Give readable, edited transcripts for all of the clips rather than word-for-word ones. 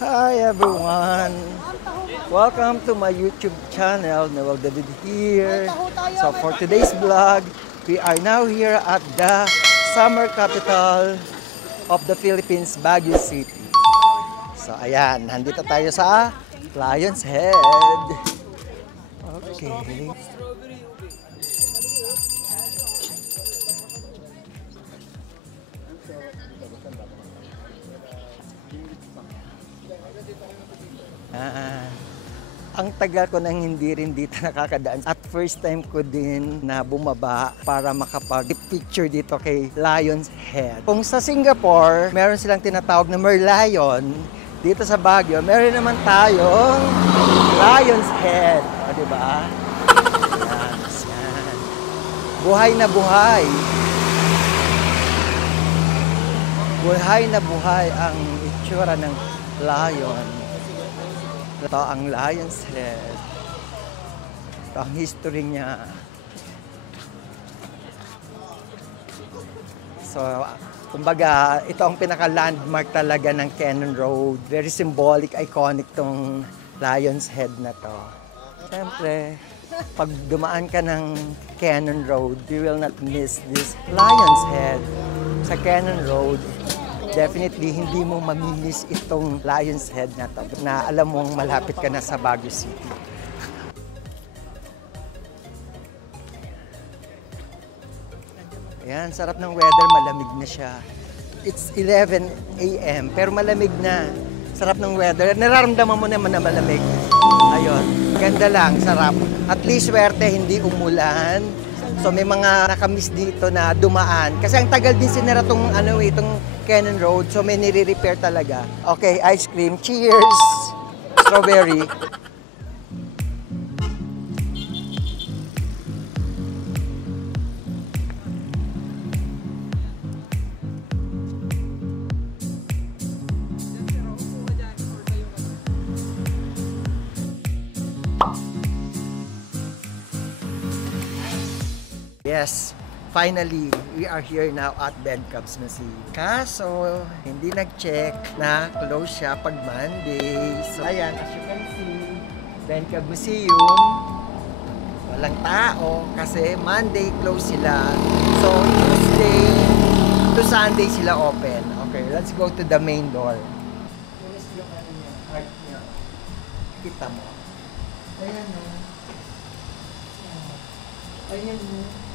Hi everyone! Welcome to my YouTube channel, Noel David here. So for today's vlog, we are now here at the summer capital of the Philippines, Baguio City. So ayan, nandito tayo sa Lion's Head. Okay. Ang tagal ko nang hindi rin dito nakakadaan. At first time ko din na bumaba para makapag-picture dito kay Lion's Head. Kung sa Singapore, meron silang tinatawag na Merlion. Dito sa Baguio, meron naman tayong Lion's Head. O, diba? Yan, yan. Buhay na buhay. Buhay na buhay ang itsura ng lion. Ito ang Lion's Head. Ito ang history niya. So, kumbaga, ito ang pinaka-landmark talaga ng Cannon Road. Very symbolic, iconic tong Lion's Head na to. Siyempre, pag dumaan ka ng Cannon Road, you will not miss this Lion's Head. Sa Cannon Road, definitely hindi mo mamimiss itong Lion's Head na to, na alam mong malapit ka na sa Baguio City. Ayan, sarap ng weather, malamig na siya. It's 11 a.m. pero malamig na. Sarap ng weather. Nararamdaman mo naman na malamig. Ayun, ganda lang, sarap. At least swerte, hindi umulan. So may mga nakamiss dito na dumaan. Kasi ang tagal din sinara itong Cannon Road. So may nire-repair talaga. Okay, ice cream. Cheers! Strawberry. Yes, finally, we are here now at Bencabs Museum. Kaso, hindi nag-check na close siya pag Monday. So, ayan, as you can see, Bencabs Museum, walang tao kasi Monday close sila. So, Tuesday to Sunday sila open. Okay, let's go to the main door. Here's yung art niya. Kita mo. Ayan o. Ayan o.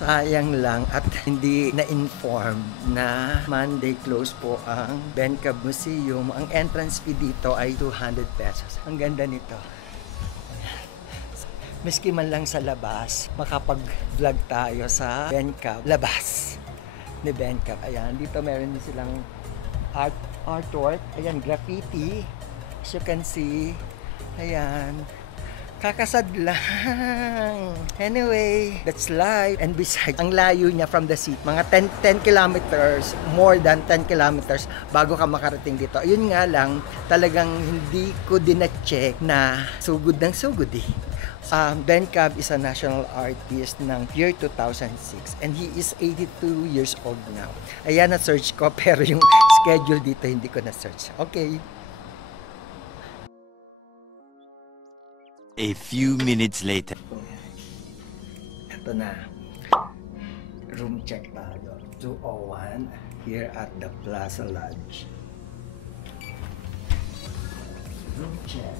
Sayang lang at hindi na-inform na Monday close po ang Bencabs Museum. Ang entrance fee dito ay 200 pesos. Ang ganda nito. Miski man lang sa labas, makapag-vlog tayo sa Bencabs. Labas ni Bencabs. Ayan, dito meron din silang artwork. Ayan, graffiti. As you can see. Ayan. Kakasad lang. Anyway, that's life. And besides, ang layo niya from the city, mga 10 kilometers, more than 10 kilometers bago ka makarating dito. Yun nga lang, talagang hindi ko din na-check na sugod ng sugod eh. Bencabs is a national artist ng year 2006 and he is 82 years old now. Ayan, na-search ko pero yung schedule dito hindi ko na-search. Okay. A few minutes later. Ito na. Room check tayo. 201 here at the Plaza Lodge. Room check.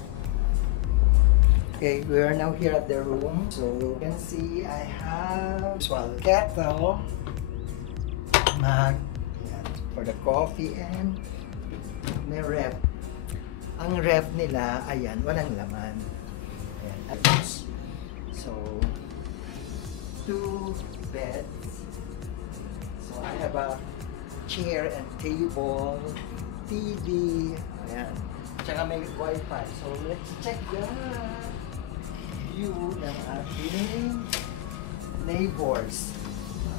Okay, we are now here at the room. So you can see I have kettle, mug, for the coffee and may ref. Ang ref nila, ayan, walang laman. So, 2 beds. So, I have a chair and table, TV, ayan. Tsaka may wifi. So, let's check the view ng ating neighbors.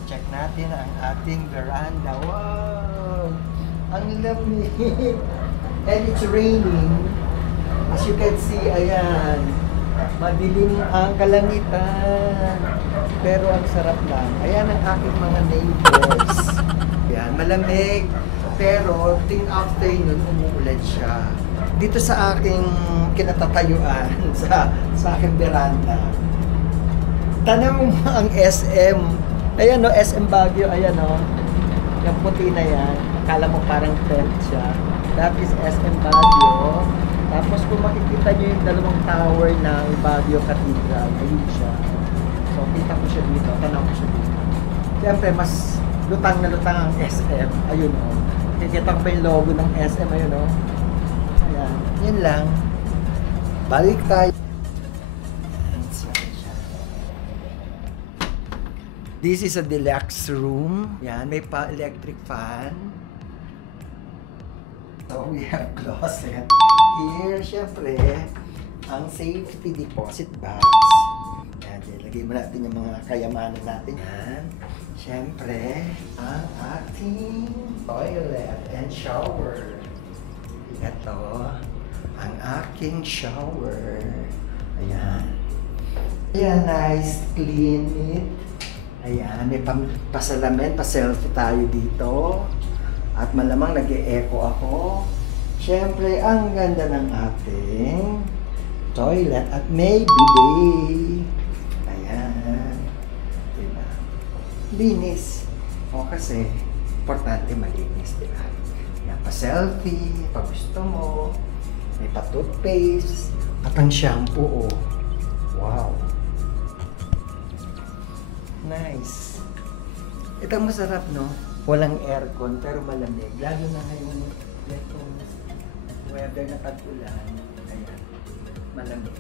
Check natin ang ating veranda. Wow! Ang lamig! And it's raining. As you can see, ayan. Madilim ang kalangitan. Pero ang sarap lang. Ayan ang aking mga neighbors. Ayan, malamig. Pero ting afternoon, umuulan siya. Dito sa aking kinatatayuan, sa aking veranda. Tanong mo ang SM. Ayan o, SM Baguio. Ayan o. Yung puti na yan. Akala mo parang tent siya. That is SM Baguio. Tapos kung makikita nyo yung dalawang tower ng Baguio Cathedral, ayun siya. So, kita ko siya dito. Tanaw ko siya dito. Siyempre, mas lutang na lutang ang SM. Ayun o. Kikita ko pa yung logo ng SM. Ayun o. Ayan. Yun lang. Balik tayo. This is a deluxe room. Yan, may electric fan. So, we have closet. Here, syempre, ang safety deposit box. Yan, ilagay mo natin yung mga kayamanan natin. Yan. Syempre, ang ating toilet and shower. Ito, ang aking shower. Ayan. Ayan, nice, clean, neat. Ayan, may pasalamin, pa-selfie tayo dito. At malamang nag-e-echo ako. Siyempre, ang ganda ng ating toilet at may bidet. Ayan. Diba? Linis. O kasi, importante malinis, diba? Ayan, pa-selfie, pag gusto mo. May pa-toothpaste. At ang shampoo, oh. Wow. Nice. Ito masarap, no? Walang aircon, pero malamig. Lalo na ngayon, itong weather na tag-ulan. Ayan, malamig.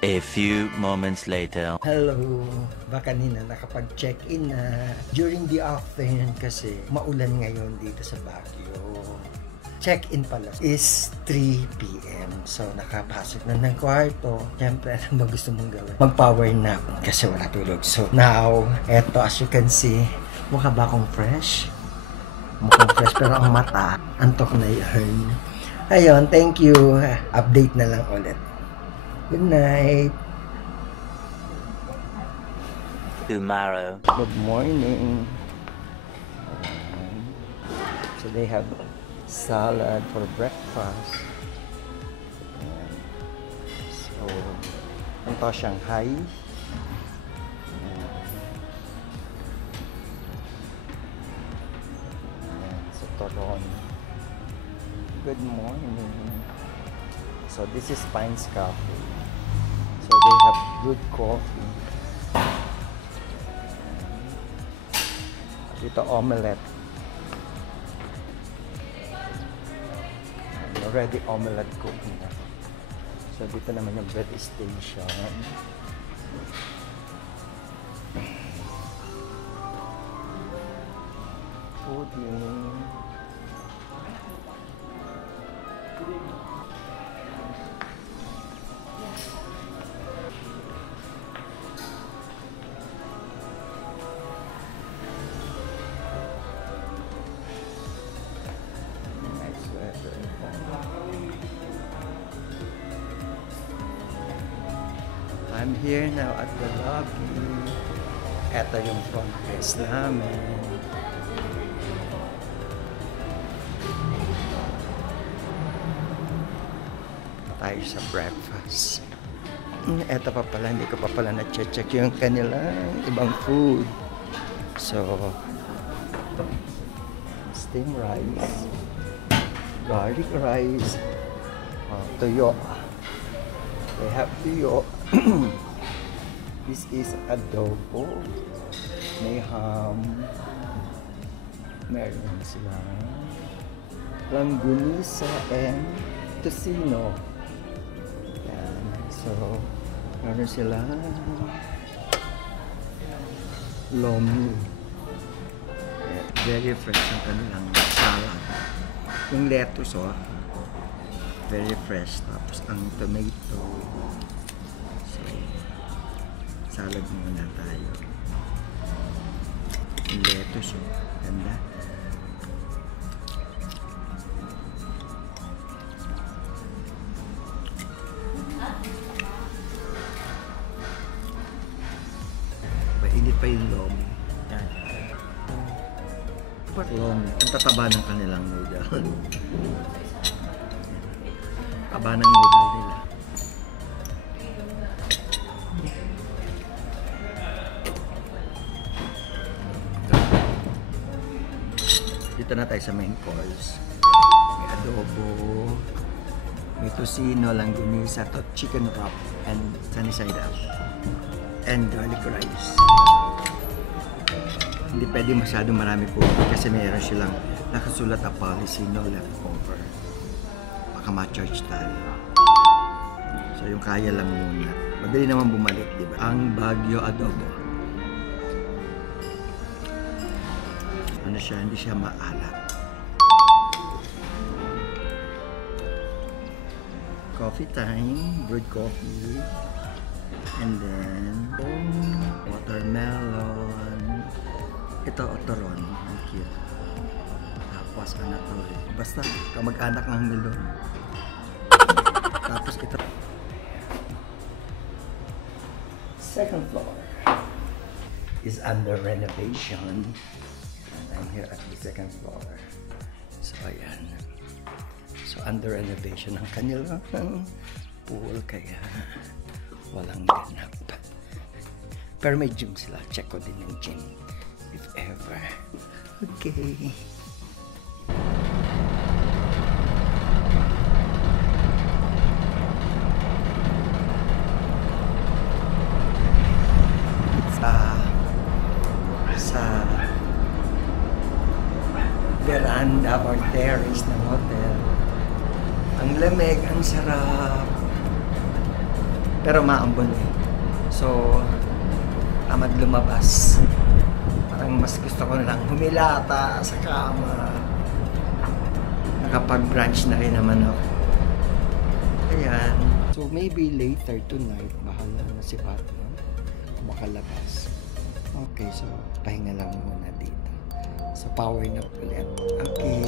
A few moments later. Hello. Baka kanina nakapag-check-in na. During the afternoon kasi maulan ngayon dito sa Baguio. Check-in pala is 3 p.m. So nakapasok na ng kwarto. Siyempre, ano ba gusto mong gawin? Mag-power nap kasi wala tulog. So now, eto as you can see, mukha ba akong fresh? Mukhang fresh pero ang mata, antok na yun. Ayun, thank you. Update na lang ulit. Good night. Tomorrow. Good morning. So they have salad for breakfast. Ayan. So, ito Shanghai. Ayan. Ayan. So, Toron. Good morning. So, this is Pines Cafe. So, they have good coffee. Dito, omelette. Already omelette cooking na. So, dito naman yung bread station. Pudding. I'm here now at the lobby. Ito yung front desk namin. Tayo sa breakfast. Ito pa pala, hindi ko pa pala na-check yung kanilang ibang food. So, steamed rice, garlic rice, tuyo. They have tuyo. This is adobo. May ham. Meron sila langgunisa and tocino. Yan. So, meron sila lomi. Very fresh ang kanilang salad. Yung lettuce, oh. Very fresh. Tapos ang tomato. So, salad muna tayo. Yung lettuce, oh. Ganda. Mainit pa yung lomi. Yan. Lomi. Ang tataba ng kanilang noodle. Taba ng noodle nila. Dito na tayo sa main course. May adobo, may tocino, langganisa, chicken wrap, and sunny side up, and garlic rice. Hindi pwede masyado marami po kasi mayroon silang nakasulat na policy, no leftover. Baka ma-charge tayo. So yung kaya lang muna. Madali naman bumalik, di ba? Ang Baguio adobo. Ano siya, hindi siya maalat. Coffee time, brewed coffee. And then, watermelon. Ito, otoron. Ang cute. Tapos, ano to eh. Basta, kamag-anak ng melon. Tapos, ito. Second floor is under renovation. And I'm here at the second floor. So, ayan. So, under renovation ang kanilang pool. Kaya, walang ganap. Pero may gym sila. Check ko din yung gym. If ever. Okay. Sa veranda or terrace ng hotel. Ang lamig, ang sarap. Pero maambon eh. So, tamad lumabas. Parang mas gusto ko na lang humilata sa kama. Nakapag-brunch na rin naman ako. Ayan. So, maybe later tonight, bahala na si Batman. Makalabas. Okay, so, pahinga lang muna dito. So, power nap ulit. Okay.